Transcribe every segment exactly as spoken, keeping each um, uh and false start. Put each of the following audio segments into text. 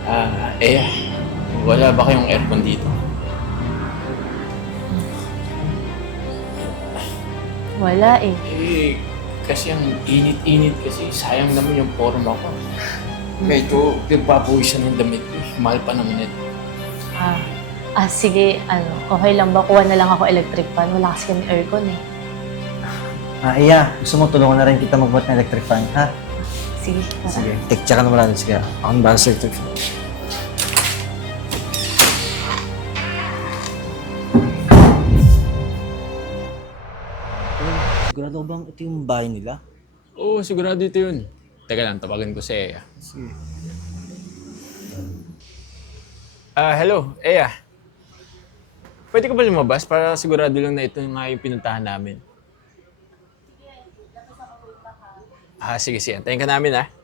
Ah, eh, wala ba kayong aircon dito? Wala eh. Eh, kasi ang init-init kasi, sayang naman yung forma ko. Medyo pinagpapawisan ng damit. Mahal pa naman ito. Ah, ah sige, ano, okay lang ba? Kuha na lang ako electric fan. Wala kasi kami aircon eh. Ah, iya. Gusto mo tulungan na rin kita magbuhat ng electric fan, ha? Sige, tara. Sige. Take ka na mula. Sige. Ako na ba sa electric fan? Sigurado bang ito yung bahay nila? Oo, sigurado ito yun. Teka lang, tawagan ko si Eya. Sige. Ah, hello, Eya. Pwede ka ba lumabas para sigurado lang na ito nga yung pinuntahan namin? Ah, sige, sige. Antayin ka namin, ha?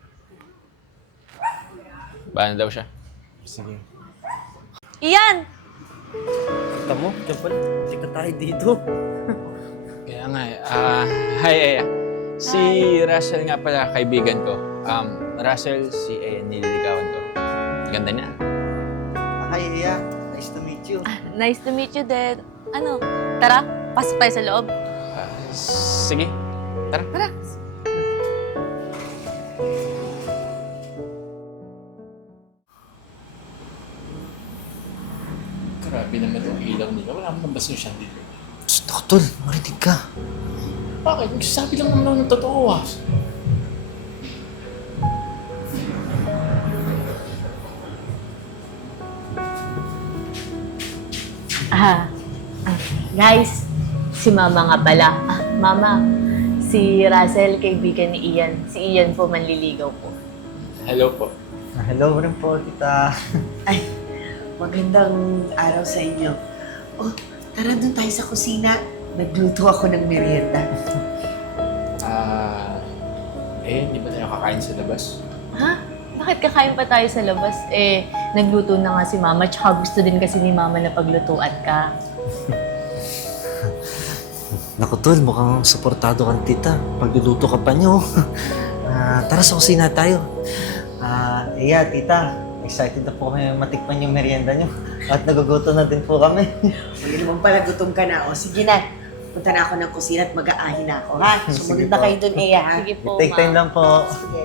Baan daw siya? Sige. Iyan! Kita mo? Diyan pala. Tika tayo dito. Kaya nga, eh. Ah, hi, Eya. Si Russell nga pala, kaibigan ko. Um, Russell, si Eya nililigawan ko. Ganda niya. Hi, Iya. Nice to meet you. Nice to meet you, Dad. Ano, tara, pasok tayo sa loob. Ah, sige, tara. Tara. Grabe naman yung ilaw nila. Wala akong nabasensya dito. Gusto ko, tol. Marinig ka. Bakit? Nagsasabi lang naman ako ng totoo, ah. Ah, ah, guys, si Mama nga pala. Ah, Mama, si Russell, kaibigan ni Ian. Si Ian po, manliligaw po. Hello po. Ah, hello rin po, tita. Ay, magandang araw sa inyo. Oh, tara doon tayo sa kusina. Nagluto ako ng merienda. Ah, eh, di ba tayo kakain sa labas? Ha? Bakit kakain pa tayo sa labas? Eh, nagluto na nga si Mama, tsaka gusto din kasi ni Mama na paglutuan ka. Naku, tol. Mukhang suportado kang tita. Pagluluto ka pa niyo. Ah, tara sa kusina tayo. Ah, iya, tita. Excited na po kayo matikman yung merienda niyo. At nagugutom na din po kami. Hindi naman pala gutom ka na. O, sige na. Punta na ako ng kusina at mag-aahin na ako, ha? Sige Sumunod na po. kayo doon, Eya, ha? Sige po, Take time Ma. lang po. Sige.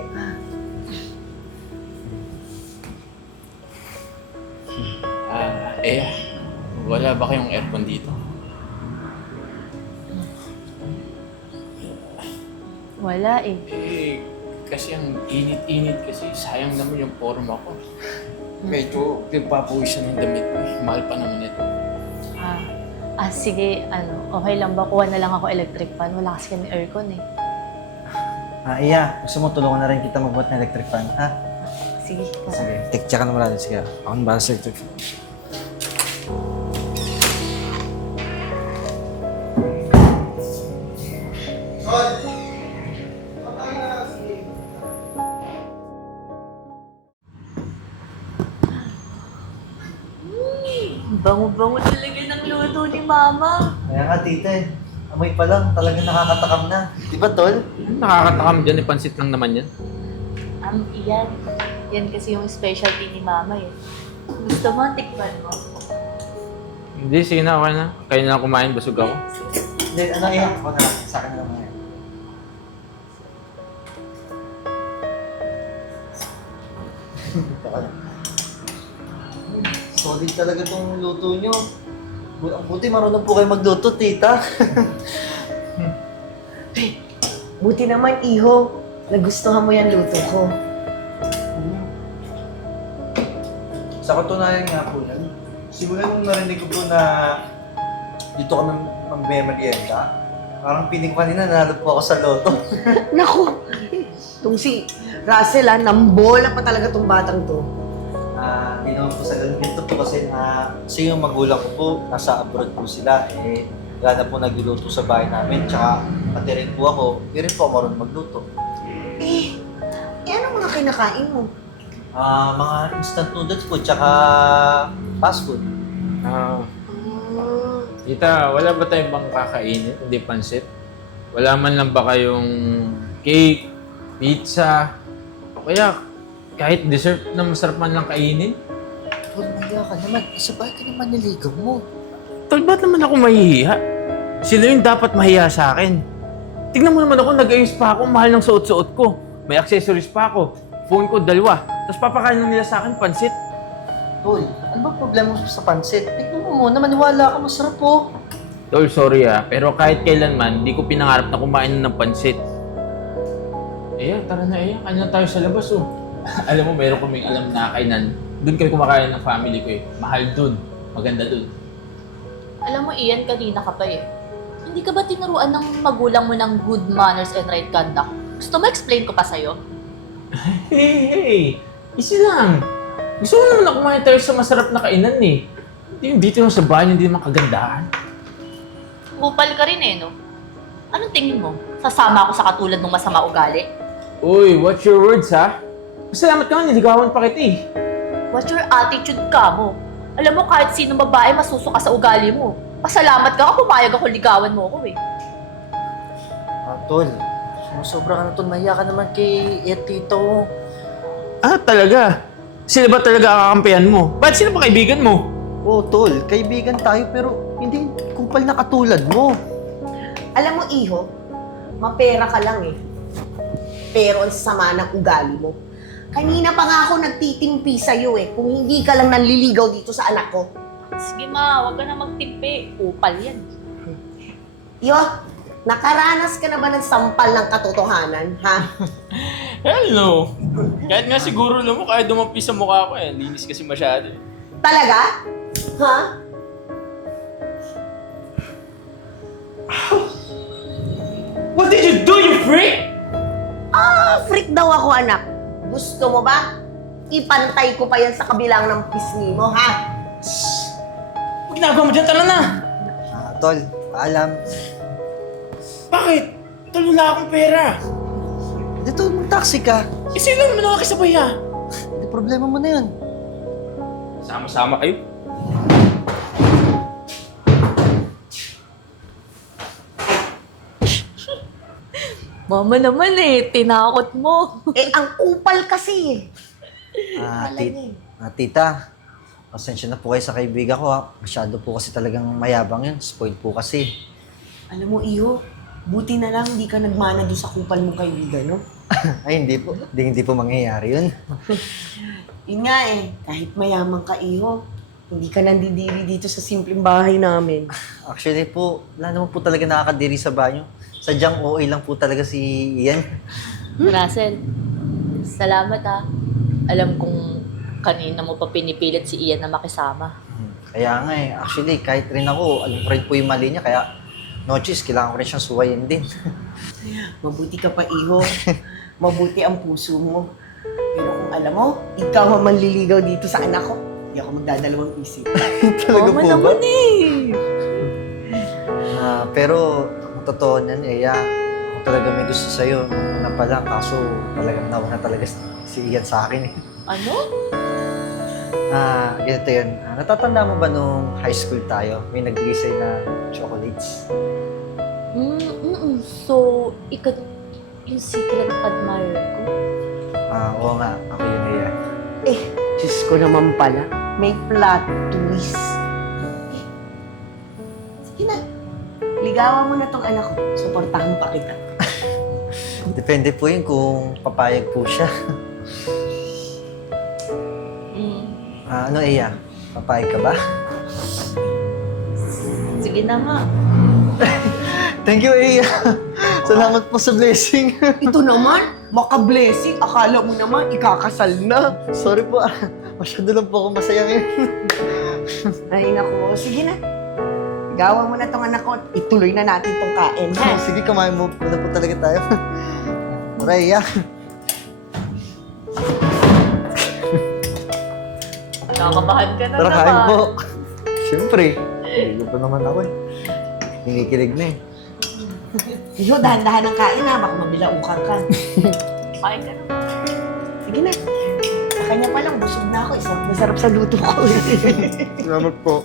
Ah, eh, wala ba kayong aircon dito? Wala eh. Eh, kasi ang init-init kasi, sayang naman yung forma ko. Medyo pinagpapawisan ng damit. Mahal pa naman ito. Ah, ah sige, ano, okay lang ba? Kuha na lang ako electric fan. Wala kasi kami aircon eh. Ah, iya. Gusto mo tulungan na rin kita magbuhat ng electric fan, ha? Sige, tara. Sige. Take ka na mula. Sige. Ako na ba sa electric fan? Bango-bango talaga ng luto ni Mama. Kaya nga, tita eh. Amoy pa lang, talagang nakakatakam na. Di ba, tol? Nakakatakam dyan, eh, pansit lang naman yan. Um, iyan. Yan kasi yung specialty ni Mama eh. Gusto mo, tikman mo? Hindi, sige na, okay na. Kayo na kumain, busog ako. Hindi, ano iya? Ako na lang. Sa akin na lang yan. Solid talaga tong luto nyo. Bu- Ang buti marunong po kayo magluto, tita. Buti naman, Iho. Nagustuhan mo yan luto ko. Sa katunayan nga po yan, simula nung narinig ko po na dito kami mag-merienda, parang piling ko kanina nanalo po ako sa loto. Naku! Itong si Russell, ha? Nambola pa talaga tong batang to. Ah, hindi naman po sa ganun. Dito po kasi na kasi yung magulang ko po, nasa abroad po sila. Eh, wala na po nagluluto sa bahay namin. Tsaka, pati rin po ako, hindi rin po ako marunong magluto. Eh, eh ano mga kinakain mo? Ah, mga instant noodles po, tsaka fast food. Ah, Ah, tita, wala ba tayong bang kakainin? Hindi pansit? Wala man lang ba kayong cake, pizza, o kaya Kahit dessert na masarap man lang kainin. Tol, mahiya ka naman. Sabay ka naman niligaw mo. Tol, ba't naman ako mahihiya? Sila yung dapat mahiya sa akin. Tignan mo naman ako, nag-ayos pa ako, mahal ng suot-suot ko. May accessories pa ako. Phone ko, dalawa. Tapos papakain lang nila sa akin, pansit. Tol, ano ba problema mo sa pansit? Tignan mo muna, maniwala ka, masarap po. Tol, sorry ah, pero kahit kailanman, di ko pinangarap na kumain ng pansit. Eya, tara na Eya, kain na tayo sa labas oh. Alam mo, meron kaming alam na kainan. Doon kami kumakain ng family ko eh. Mahal doon. Maganda doon. Alam mo, Ian, kanina ka pa eh. Hindi ka ba tinuruan ng magulang mo ng good manners and right conduct? Gusto mo explain ko pa sa'yo? Hey, hey! Easy lang. Gusto ko naman na kumain tayo sa masarap na kainan eh. Hindi yung dito lang sa bahay, hindi naman kagandahan. Kupal ka rin eh, no? Anong tingin mo? Sasama ako sa katulad ng masama ugali? Uy, watch your words ha? Masalamat ka nga, niligawan pa kita eh. What's your attitude ka mo? Alam mo, kahit sino babae masusuka sa ugali mo. Pasalamat ka ka, pumayag ako ligawan mo ako eh. Ah, Tol, sumusobra ka na Tol. Mahiya ka naman kay eh, Tito. Ah, talaga? Sila ba talaga kakampihan mo? Ba't sila ba kaibigan mo? Oo, Tol. Kaibigan tayo pero hindi kupal na katulad mo. Alam mo, Iho, mapera ka lang eh. Pero ang sama ng ugali mo. Kanina pa nga ako nagtitimpi sa'yo eh, kung hindi ka lang nanliligaw dito sa anak ko. Sige ma, huwag ka na magtimpi. Kupal yan. Yo, nakaranas ka na ba ng sampal ng katotohanan, ha? Hell no. Kahit nga siguro lang mo, kahit dumampi sa mukha ko eh. Linis kasi masyado. Talaga? Ha? What did you do, you freak? Ah, freak daw ako, anak. Gusto mo ba? Ipantay ko pa yan sa kabilang ng pisngi mo, ha? Huwag ginagawa mo dyan, tala na. Ah, Tol, paalam. Bakit? Tol, wala akong pera. Hindi, Tol, mag-taxi ka. Eh, sino naman nakakisabay ha? Hindi, problema mo na yun. Sama-sama kayo. Mama naman eh, tinakot mo. Eh, ang kupal kasi. Ah, Wala tit- niya eh. ah, tita, pasensya na po kayo sa kaibigan ko ha. Masyado po kasi talagang mayabang yun. Spoiled po kasi. Alam mo, Iho, buti na lang hindi ka nagmana doon sa kupal mong kaibigan, no? Ay, hindi po. Hindi, hindi po mangyayari yun. Yun nga eh, kahit mayaman ka, Iho, hindi ka nandidiri dito sa simpleng bahay namin. Actually po, wala naman po talaga nakakadiri sa banyo. Sadyang O A lang po talaga si Ian. Russell, salamat ha. Alam kong kanina mo pa pinipilit si Ian na makisama. Kaya nga eh, actually kahit rin ako, alam ko rin po yung mali niya. Kaya no choice, kailangan ko rin siyang suwayin din. Mabuti ka pa, Iho. Mabuti ang puso mo. Pero kung alam mo, ikaw ang manliligaw dito sa anak ko, hindi ako magdadalawang isip. Talaga Mama po ba? naman eh. Ah, pero ang totoo niyan, eh, yeah, ako talaga may gusto sa'yo. Nung una pa lang, kaso talagang nauna talaga si Ian sa akin eh. Ano? Ah, ganito yun. Ah, natatanda mo ba nung high school tayo? May nagbigay sa'yo ng chocolates. Mm, mm, so, ikaw yung secret admirer ko? Ah, oo nga. Ako yun eh. yeah. Eh, Diyos ko naman pala, may plot twist. Eh, sige na, ligawan mo na tong anak ko. Suportahan pa kita. Depende po yun kung papayag po siya. Mm, Ah, ano, Eya? Papayag ka ba? sige na nga. Thank you, Eya. Salamat po sa blessing. Ito naman, maka-blessing. Akala mo naman, ikakasal na. Sorry po. ah. Masyado lang po ako masaya ngayon. Ay, naku. Sige na. Ligawan mo na tong anak ko. Ituloy na natin tong kain, ha? Sige, kumain mo. Muna po talaga tayo. Tara, Eya. Nakakabahan ka na Tara, naman. kain po. Siyempre. Hindi pa naman ako eh. Hinikilig na eh. Iyo, dahan-dahan ang kain, ha? Baka mabilaukan ka. Kain ka na. Sige na. Sa kanya pa lang, busog na ako. Isang masarap sa luto ko. Salamat po.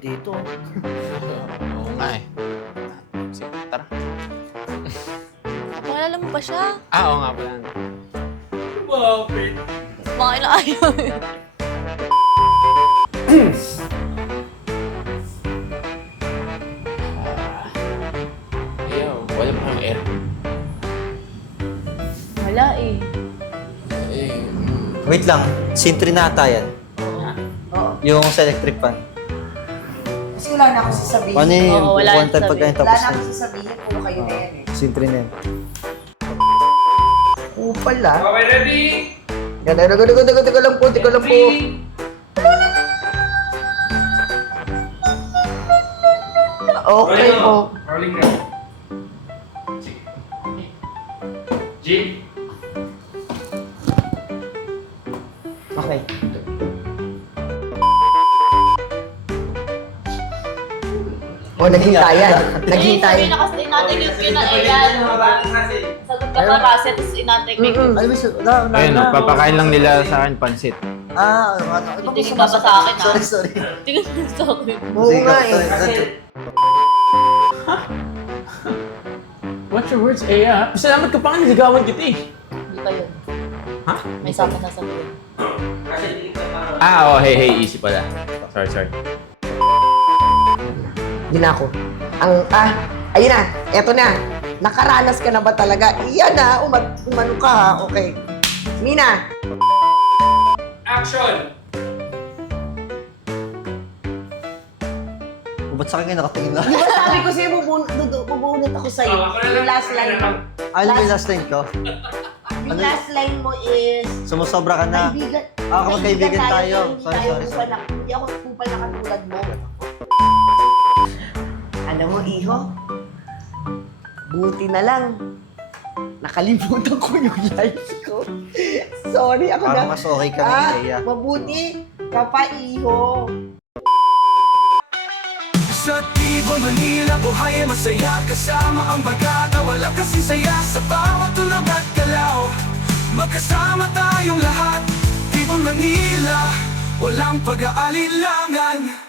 dito. Oo nga eh. Sige, tara. Maalala mo pa siya? Ah, oo nga pala. Bakit na ayaw eh. Ayaw, wala pa kang air. Wala eh. Eh, Wait lang, sintri na ata yan. Oo. Yung sa electric fan. Kasi wala na akong sasabihin. Ano yun? Oo, wala One time sasabihin. pagkain Wala tapos na na. akong sasabihin. Puro kayo na yan eh. Sintri na yan. Kupal ah. Okay, ready? Ganda, ganda, ganda, ganda, ganda lang po, tika lang po. Okay Rolling po. on. Rolling na. Sige. G. Okay. Oh, naghintayan. Naghintayan. na kasi inatay yung kina Ayan. Sagot ka pa kasi, tapos inatay ko yung Ay, miss, wala, wala. ayun, na. oh, papakain lang nila sa akin pansit. Ah, ano? Ano Tingin ka pa sa akin, ah. Sorry, sorry. Tingnan mo sa akin. Oo Sige, nga sorry, eh. sorry. Watch your words, Eya. Salamat ka pa nga, niligawan kita eh. Hindi pa yun. Ha? May sama na sabihin. Ah, oh, hey, hey, easy pala. Sorry, sorry. Hindi na ako. Ang, ah, ayun na. Eto na. Nakaranas ka na ba talaga? Iyan na. Umag, umano ka ha. Okay. Nina. Action! O, ba't sa akin kayo nakatingin lang? Di ba sabi ko sa'yo, bubun- dudu- bubunot ako sa'yo. Oh, ako na lang. Yung last line mo. Ano yung last line ko? Yung last line mo is, Sumusobra ka na. kaibigan. Ah, kapag kaibigan tayo. Hindi Sorry, tayo sorry, kupal na, hindi ako kupal na katulad mo. Alam mo, Iho, buti na lang. Nakalimutan ko yung lines ko. Sorry, ako Parang na. mas okay ka Ah, ni Leia. mabuti ka pa, Iho. Sa Tibo, Manila, buhay ay masaya. Kasama ang bagata, wala kasing saya. Sa bawat tulog at galaw, magkasama tayong lahat. Tibo, Manila, walang pag-aalilangan.